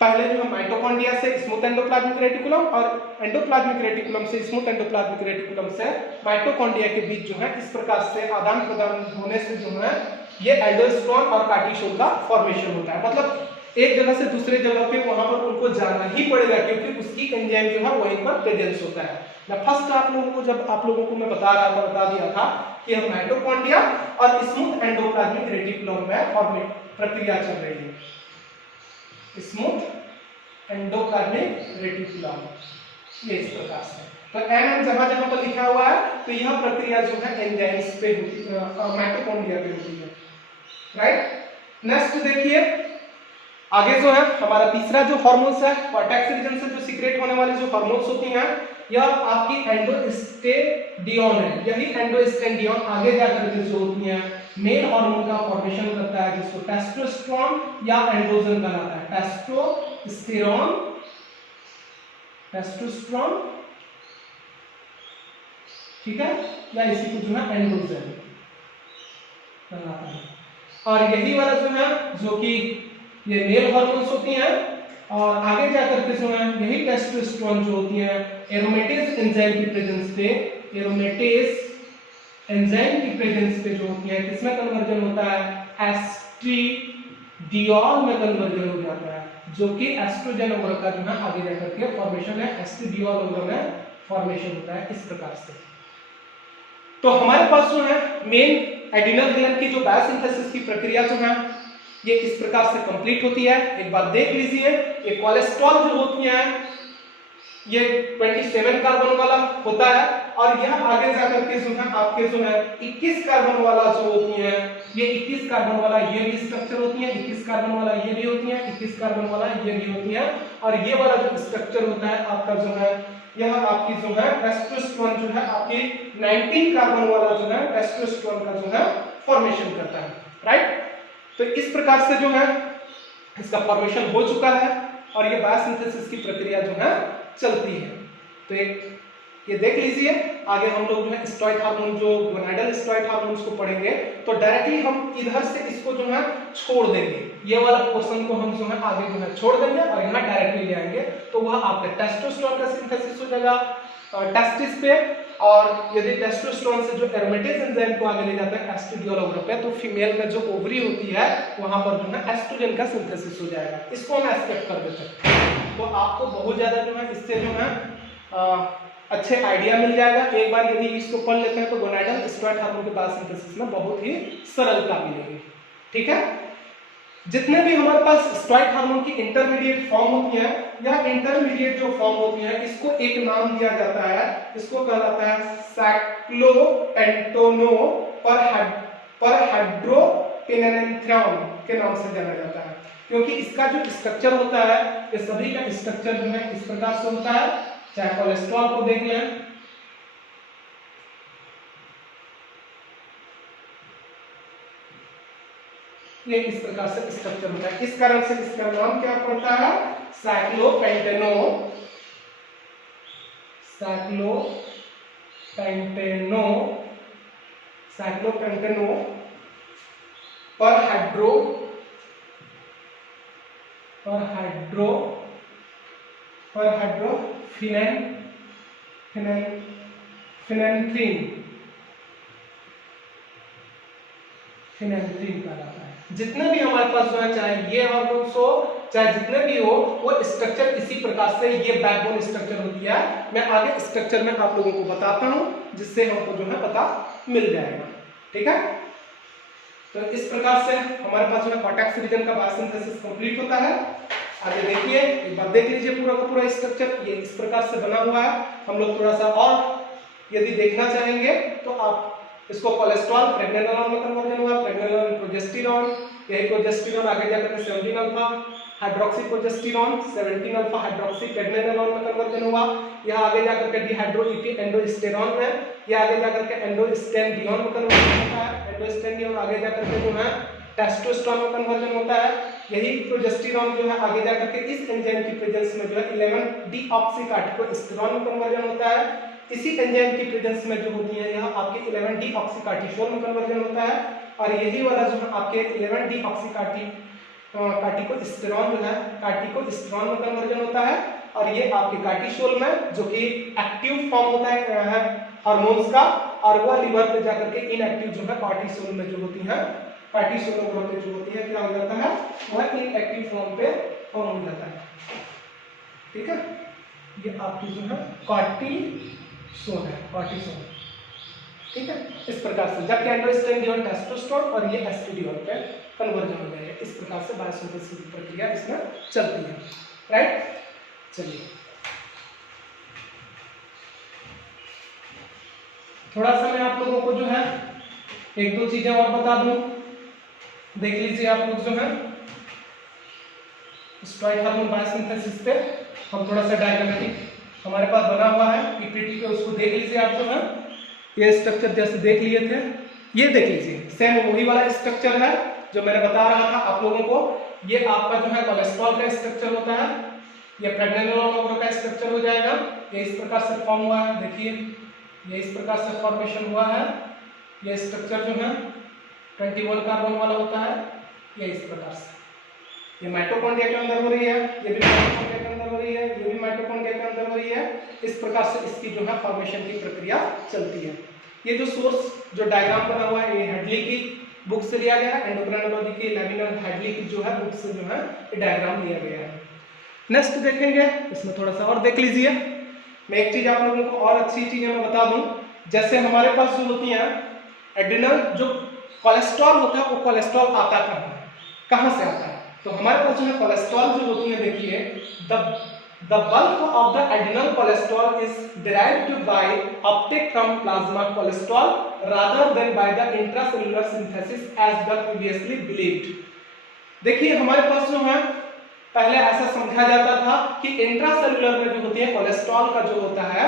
पहले जो है माइटोकॉन्ड्रिया से स्मूथ एंडोप्लाज्मिक रेटिकुलम और एंडोप्लाज्मिक रेटिकुलम से स्मूथ एंडोप्लाज्मिक रेटिकुलम से माइटोकॉन्ड्रिया के बीच जो है इस प्रकार से आदान प्रदान होने से जो है ये एल्डोस्टेरोन और कार्टिसोल का फॉर्मेशन होता है। मतलब एक जगह से दूसरे जगह पे वहां पर उनको जाना ही पड़ेगा क्योंकि उसकी एंजाइम जो है वहीं पर प्रेजेंस होता है। मैं फर्स्ट आप लोगों को जब आप लोगों को मैं बता दिया था कि हम माइटोकॉन्ड्रिया और स्मूथ एंडोप्लाज्मिक रेटिकुलम में प्रक्रिया चल रही है। स्मूथ एंडोप्लाज्मिक रेटिकुलम ये इस प्रकार से, तो एम जहां जहां पर लिखा हुआ है तो यह प्रक्रिया जो है एंजाइम्स पे होती है, माइटोकॉन्ड्रिया पे होती है, राइट। नेक्स्ट देखिए आगे जो है हमारा तीसरा जो हार्मोन्स है, कॉर्टेक्स रीजन से जो सीक्रेट होने वाली जो हार्मोन्स होती हैं यह आपकी एंडोस्टेडियोन है। यही एंडोस्टेडियोन आगे जाकर के जो होती हैं मेल हार्मोन का फॉर्मेशन करता है जिसको टेस्टोस्टेरोन या एंड्रोजन कहलाता है। टेस्टोस्टेरोन ठीक है, या इसी को जो है एंड्रोजन कहलाता है। और यही वाला जो है जो कि ये मेल हार्मोन्स होती हैं और आगे जाकर के जो है यही टेस्टोस्टेरोन जो होती है एरोमेटेज एंजाइम की प्रेजेंस पे, एरोमेटेज एंजाइम की प्रेजेंस पे जो होती है किसमें कन्वर्जन होता है, एस्ट्रेडियोल में कन्वर्जन हो जाता है जो कि एस्ट्रोजन वगैरह का जो है आगे जाकर के फॉर्मेशन है, एस्ट्रेडियोल वगैरह में फॉर्मेशन होता है इस प्रकार से। तो हमारे पास जो है मेन एड्रिनल ग्लैंड की जो बायोसिंथेसिस की प्रक्रिया जो है ये इस प्रकार से कंप्लीट होती है। एक बार देख लीजिए ये कोलेस्ट्रॉल जो होती है ये 27 कार्बन वाला होता है और यह आगे जाकर के जो है आपके जो है 21 कार्बन वाला जो होती है ये 21 कार्बन वाला ये भी स्ट्रक्चर होती है, 21 कार्बन वाला ये भी होती है, 21 कार्बन वाला ये भी होती है और ये वाला जो स्ट्रक्चर होता है आपका जो है यह आपकी जो है टेस्टोस्टेरोन जो है आपकी 19 कार्बन वाला जो है टेस्टोस्टेरोन का जो है फॉर्मेशन करता है, राइट। तो इस प्रकार से जो है इसका फॉर्मेशन हो चुका है और ये बायोसिंथेसिस की प्रक्रिया जो है चलती है। तो एक ये देख लीजिए आगे हम लोग जो है स्टेरॉइड हार्मोन जो गोनाडल स्टेरॉइड हार्मोन्स को पढ़ेंगे तो डायरेक्टली हम इधर से इसको जो है छोड़ देंगे, ये वाला पोर्शन को हम जो है आगे जो है छोड़ देंगे और यहाँ डायरेक्टली ले आएंगे तो वह आपका टेस्टोस्टेरोन का सिंथेसिस हो जाएगा टेस्टिस पे और यदि टेस्टोस्टेरोन से जो एरोमेटेज एंजाइम को आगे ले जाता है एस्ट्रेडियोल वगैरह पे तो फीमेल में जो ओवरी होती है वहां पर जो है एस्ट्रोजन का सिंथेसिस हो जाएगा। इसको हम एस्केप कर देते हैं तो आपको बहुत ज्यादा जो है इससे जो है अच्छे आइडिया मिल जाएगा। एक बार यदि इसको पढ़ लेते हैं तो गोनाडल स्टेरॉइड हार्मोन के बायोसिंथेसिस में बहुत ही सरलता मिलेगी, ठीक है। जितने भी हमारे पास स्टेरॉइड हार्मोन की इंटरमीडिएट फॉर्म होती है यह इंटरमीडिएट जो फॉर्म होती है इसको एक नाम दिया जाता है, इसको कहलाता है साइक्लोपेंटेनो परहाइड्रोपेनेंथ्रिन के नाम से जाना जाता है क्योंकि इसका जो स्ट्रक्चर होता है ये सभी का स्ट्रक्चर जो है इस प्रकार से होता है। चाहे कोलेस्ट्रॉल को देख लें, ये इस प्रकार से स्ट्रक्चर होता है, इस कारण से इसका नाम क्या पड़ता है साइक्लोपेंटेनो फिनेंथ्रीन कहलाता है। जितने भी हमारे पास जो है चाहे ये हार्मोन्स हो चाहे जितने भी हो वो स्ट्रक्चर इसी प्रकार से ये बैकबोन स्ट्रक्चर होती है। मैं आगे स्ट्रक्चर में आप लोगों को बताता हूं जिससे हमको जो है पता मिल जाएगा, ठीक है। तो इस प्रकार से हमारे पास जो है कॉर्टेक्स रीजन का बायोसिंथेसिस कंप्लीट होता है। आगे देखिए एक बार देख लीजिए पूरा का पूरा स्ट्रक्चर ये इस प्रकार से बना हुआ है। हम लोग थोड़ा सा और यदि देखना चाहेंगे तो आप इसको कोलेस्ट्रॉल प्रेग्नेनोन में कन्वर्जन हुआ, प्रेग्नेनोन प्रोजेस्टेरोन, यही प्रोजेस्टेरोन आगे जाकर serotonin alpha hydroxy progesterone 17 alpha hydroxy pregnenolone में कन्वर्जन हुआ, यह आगे जाकर के डिहाइड्रो एंडोस्टेरॉन में, यह आगे जाकर के एंडोस्टेंडियोन में कन्वर्जन होता है, एंडोस्टेंडियोन आगे जाकर के जो है टेस्टोस्टेरोन में कन्वर्जन होता है। यही प्रोजेस्टेरॉन जो है आगे जाकर के इस एंजाइम की प्रेजेंस में जो है 11-डीऑक्सीकार्टिकोस्टेरॉन में कन्वर्जन होता है। इसी एंजाइम की प्रेजेंस में जो होती है यह आपके 11-डीऑक्सीकार्टिसोल में कन्वर्जन होता है, और यही वाला जो है आपके 11-डीऑक्सीकार्टिकोस्टेरॉन जो है कार्टिकोस्टेरॉन में कन्वर्जन होता है, और ये आपके कार्टिसोल में जो कि एक्टिव फॉर्म होता है हार्मोन्स का, और वह लिवर पे जाकर के इनएक्टिव जो है कार्टिसोल में जो होती है, कार्टिसोल में जो होती है क्या हो जाता है, वह इनएक्टिव फॉर्म पे फॉर्म हो जाता है। ठीक है, ये आपकी जो है कार्टिसोल है, कार्टिसोल। ठीक है, इस प्रकार से जबकि एंडोस्टेंडियोन टेस्टोस्टेरोन और ये एस्ट्रोडियोल पे कन्वर्जन हो जाएगा। इस प्रकार से बायोसिंथेसिस की प्रक्रिया इसमें चलती है। राइट, चलिए थोड़ा सा मैं आप लोगों को जो है एक दो चीजें और बता दूं, देख लीजिए आप लोग जो है स्टेरॉइड हार्मोन बायोसिंथेसिस पे हम थोड़ा सा डायग्रामेटिक हमारे पास बना हुआ है पीपीटी पे, उसको देख लीजिए आप जो है। ये स्ट्रक्चर जैसे देख लिए थे, ये देख लीजिए सेम वही वाला स्ट्रक्चर है जो मैंने बता रहा था आप लोगों को। ये आपका जो है कोलेस्ट्रॉल का स्ट्रक्चर होता है, ये प्रेग्नेनेरॉन का स्ट्रक्चर हो जाएगा। ये इस प्रकार से फॉर्म हुआ है, देखिए ये इस प्रकार से फॉर्मेशन हुआ है। ये स्ट्रक्चर जो है 21 कार्बन वाला होता है, ये इस प्रकार से। ये माइटोकॉन्ड्रिया के अंदर हो रही है, ये भी माइटोकॉन्ड्रिया के अंदर हो रही है, ये भी माइटोकॉन्ड्रिया के अंदर हो रही है। इस प्रकार से इसकी जो है फॉर्मेशन की प्रक्रिया चलती है। ये जो सोर्स जो डायग्राम बना हुआ है ये हेडली की बुक से लिया गया है, एंडोक्राइनोलॉजी की लेविन हेडली की जो है बुक से जो है ये डायग्राम लिया गया है। नेक्स्ट देखेंगे, इसमें थोड़ा सा और देख लीजिए। मैं एक चीज आप लोगों को और अच्छी चीजें मैं बता दूं, जैसे हमारे पास जो होती है एड्रिनल जो कोलेस्ट्रॉल होता है, वो कोलेस्ट्रॉल आता कहाँ से आता है, तो हमारे पास जो है कोलेस्ट्रॉल जो होती है, देखिए the bulk of the adrenal cholesterol is derived by uptake from plasma cholesterol rather than by the intracellular synthesis as the previously believed। देखिए हमारे पास जो है पहले ऐसा समझा जाता था कि इंट्रासेलुलर में जो होती है कोलेस्ट्रॉल का जो होता है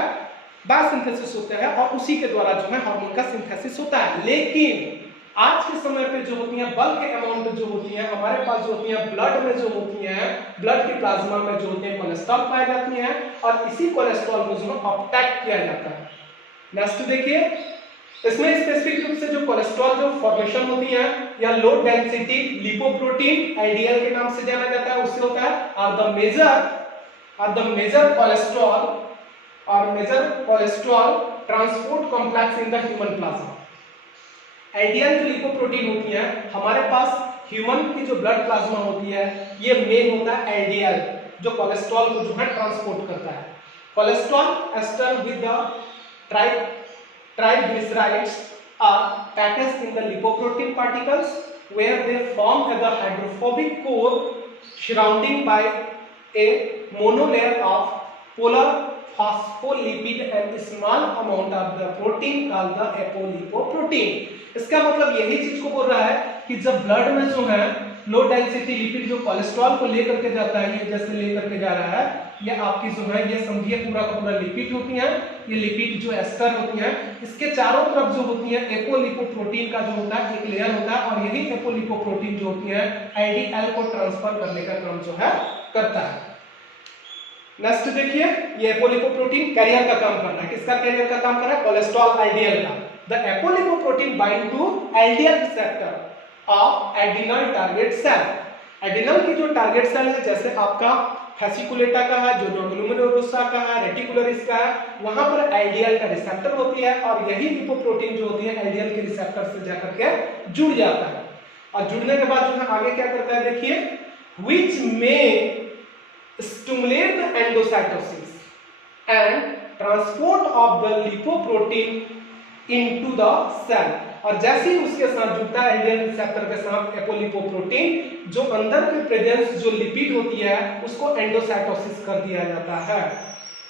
बायोसिंथेसिस होता है और उसी के द्वारा जो है हार्मोन का सिंथेसिस होता है। लेकिन आज के समय पे जो होती है बल्क अमाउंट जो होती है हमारे पास जो होती है ब्लड में जो होती है, ब्लड की प्लाज्मा में जो होते हैं कोलेस्ट्रॉल पाई जाती हैं, और इसी कोलेस्ट्रॉल को जो है अपटैक किया जाता है। नेक्स्ट देखिए, इसमें स्पेसिफिक रूप से जो कोलेस्ट्रॉल जो फॉर्मेशन होती है या लो डेंसिटी लिपोप्रोटीन एलडीएल के नाम से जाना जाता है, उससे होता है। और the major cholesterol transport complex in the human plasma. LDL जो लिपोप्रोटीन होती है हमारे पास ह्यूमन की जो ब्लड प्लाज्मा होती है, ये मेन होता है एलडीएल जो कोलेस्ट्रॉल को जो है ट्रांसपोर्ट करता है। Cholesterol ester with the triglycerides are packaged in the lipoprotein particles where they form the hydrophobic core surrounding by a monolayer of polar phospholipid and small amount of the protein called the apolipoprotein। इसका मतलब यही चीज को बोल रहा है कि जब ब्लड में जो है लो डेंसिटी लिपिड जो कोलेस्ट्रॉल को लेकर के जाता है, ये जैसे लेकर के जा रहा है, ये आपकी जो है ये समझिए पूरा का पूरा लिपिड होती है। ये लिपिड जो एस्टर होती है, इसके चारों तरफ जो होती है एपोलिपोप्रोटीन का जो होता है एक लेयर होता है, और यही एपोलिपोप्रोटीन जो होती है एलडीएल को ट्रांसफर करने का काम जो है करता है। नेक्स्ट देखिए, ये एपोलिपोप्रोटीन कैरियर का काम करना है। किसका कैरियर का काम कर रहा है? कोलेस्ट्रॉल एलडीएल का। The apolipoprotein bind to LDL receptor of adrenal target cell. Adrenal की जो टारगेट सेल है, जैसे आपका फेसिकुलेटा का है, जो ग्लोमेरुलोसा का है, रेटिकुलरिस का है, वहां पर एलडीएल का रिसेप्टर होती है, और यही लिपोप्रोटीन जो होती है एलडीएल के रिसेप्टर से जाकर के जुड़ जाता है। और जुड़ने के बाद जो है आगे क्या करता है, देखिए, which may stimulate the endocytosis and transport of the lipoprotein into the cell. और जैसे ही उसके साथ जुड़ता है एलडीएल रिसेप्टर के साथ एपोलिपोप्रोटीन, जो अंदर के प्रेजेंस जो लिपिड होती है उसको एंडोसाइटोसिस कर दिया जाता है।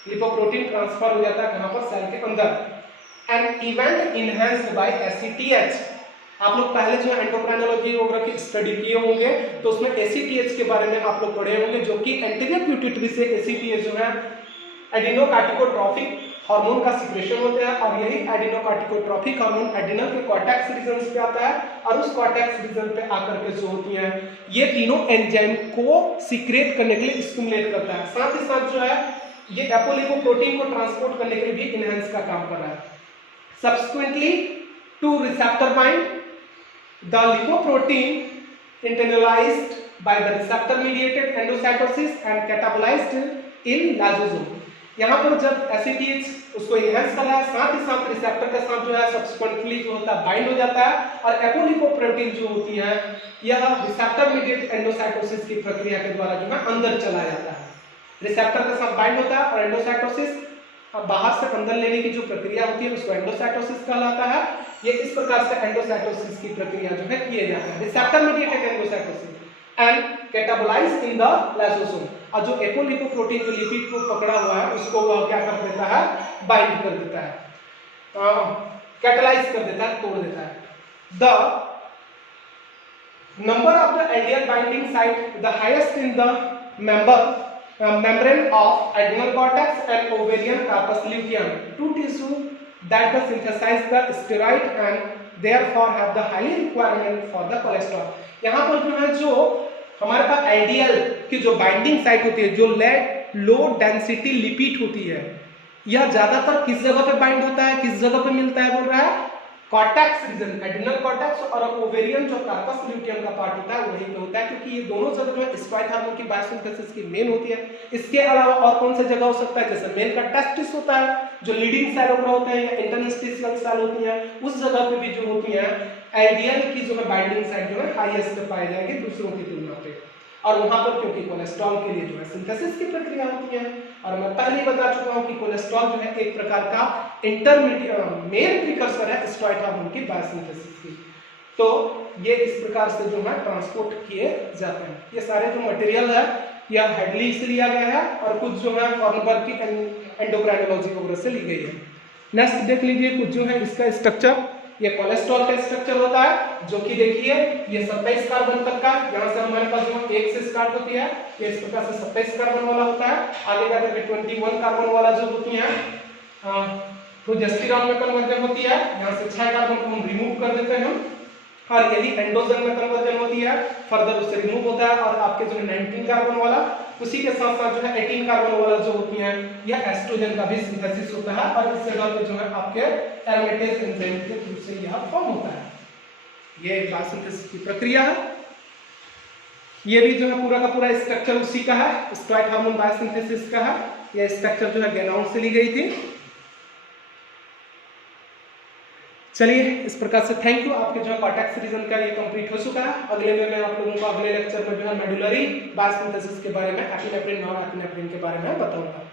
लिपोप्रोटीन ट्रांसफर हो जाता है कहां पर? सेल के अंदर। An event enhanced by ACTH आप लोग पहले जो है एंडोक्राइनोलॉजी वगैरह की स्टडी किए होंगे, तो उसमें एसीटीएच के बारे में आप लोग पढ़े होंगे, जो कि एंटीरियर पिट्यूटरी से एसीटीएच जो है एडिनोकार्टिकोट्रोफिक हार्मोन का सिक्रेशन होता है, और यही एडिनोकार्टिकोट्रोफिक हार्मोन एड्रिनल के कॉर्टेक्स रीजन पे आता है, और उस कॉर्टेक्स रीजन पे आकर के जो होती है ये तीनों एंजाइम को सीक्रेट करने के लिए स्टिमुलेट करता है। साथ ही साथ जो है ये एपोलिपोप्रोटीन को ट्रांसपोर्ट करने के लिए भी इनहेंस का काम कर रहा है। Subsequently to receptor bind the lipoprotein internalised by the receptor mediated endocytosis and catabolised in lysosome. यहाँ पर जब एसिटीज उसको इनहेंस कर रहा है, साथ ही साथ रिसेप्टर के साथ जो है सब्सिक्वेंटली जो होता है बाइंड हो जाता है, और एपोलिपोप्रोटीन जो होती है यह रिसेप्टर मीडिएटेड एंडोसाइटोसिस की प्रक्रिया के द्वारा जो है अंदर चला जाता है। रिसेप्टर के साथ बाइंड होता है, और एंडोसाइटोसिस बाहर से अंदर लेने की जो प्रक्रिया होती है उसको एंडोसाइटोसिस कहलाता है। ये इस प्रकार से एंडोसाइटोसिस की प्रक्रिया जो है किए जाता है, receptor mediated endocytosis and catabolised in the lysosome. और जो एपोलिपोप्रोटीन जो लिपिड को पकड़ा हुआ है उसको वह क्या कर देता है, बाइंड कर देता है, कैटालाइज कर देता है, तोड़ देता है। The number of the LDL binding site the highest in the membrane of adrenal cortex and ovarian corpus luteum, two tissue that the synthesize the steroid and therefore have the high requirement for the cholesterol। यहाँ पर जो है जो हमारे पास LDL की जो binding site होती है, जो लो डेंसिटी लिपिड होती है, यह ज्यादातर किस जगह पे बाइंड होता है, किस जगह पे मिलता है, बोल रहा है कॉर्टेक्स रीजन, एड्रिनल कॉर्टेक्स, और ओवेरियन जो कार्पस ल्यूटियम का पार्ट होता है वहीं पे होता है, क्योंकि ये दोनों जगह जो है स्टेरॉइड हार्मोन की बायोसिंथेसिस की मेन होती है। इसके अलावा और कौन सी जगह हो सकता है, जैसे मेल का टेस्टिस होता है, जो लीडिंग सेल वगैरह होते हैं, या इंटरस्टिशियल सेल होती है, उस जगह पे भी जो होती है एलडीएल की जो है बाइंडिंग साइट जो है हाईएस्ट पाए जाएंगे दूसरों की तुलना पे। और वहां पर क्योंकि कोलेस्ट्रॉल के लिए जो है सिंथेसिस की प्रक्रिया होती है, और मैं पहले ही बता चुका हूं कि कोलेस्ट्रॉल जो है एक प्रकार का इंटरमीडिएट मेन प्रीकर्सर है स्टेरॉइड हार्मोन की बायोसिंथेसिस की। तो ये इस प्रकार से जो है ट्रांसपोर्ट किए जाते हैं। ये सारे जो मटेरियल है यह हेडली से लिया गया है, और कुछ जो है फॉर्नबर्ग की एंडोक्राइनोलॉजी वगैरह से ली गई है। नेक्स्ट देख लीजिए कुछ जो है इसका स्ट्रक्चर। ये कोलेस्ट्रॉल का स्ट्रक्चर होता है, जो कि देखिए ये 27 कार्बन तक का, यहाँ से हमारे पास जो 1 से स्टार्ट होती है, ये इस प्रकार से 27 कार्बन वाला होता है। आगे जाकर के 21 कार्बन वाला जो होती है प्रोजेस्टेरॉन में कन्वर्जन होती है, यहाँ से 6 कार्बन को हम रिमूव कर देते हैं, और यही एंडोजन में कन्वर्जन होती है, फर्दर उससे रिमूव होता है, और आपके जो 19 कार्बन वाला, उसी के साथ साथ जो है 18 कार्बन वाला जो होती है यह एस्ट्रोजन का भी सिंथेसिस होता है, और इस जगह पे जो है आपके एरोमेटेज एंजाइम के थ्रू से यह फॉर्म होता है। ये बायोसिंथेसिस की प्रक्रिया है। ये भी जो है पूरा का पूरा स्ट्रक्चर उसी का है, स्टेरॉइड हार्मोन बायोसिंथेसिस का है। यह स्ट्रक्चर जो है गेनाउन से ली गई थी। चलिए इस प्रकार से थैंक यू। आपके जो है कॉर्टेक्स रीजन का ये कंप्लीट हो चुका है। अगले में मैं आप लोगों को अगले लेक्चर में जो है मेडुलरी बायोसिंथेसिस के बारे में, एपिनेफ्रिन, नॉन एपिनेफ्रिन के बारे में बताऊंगा।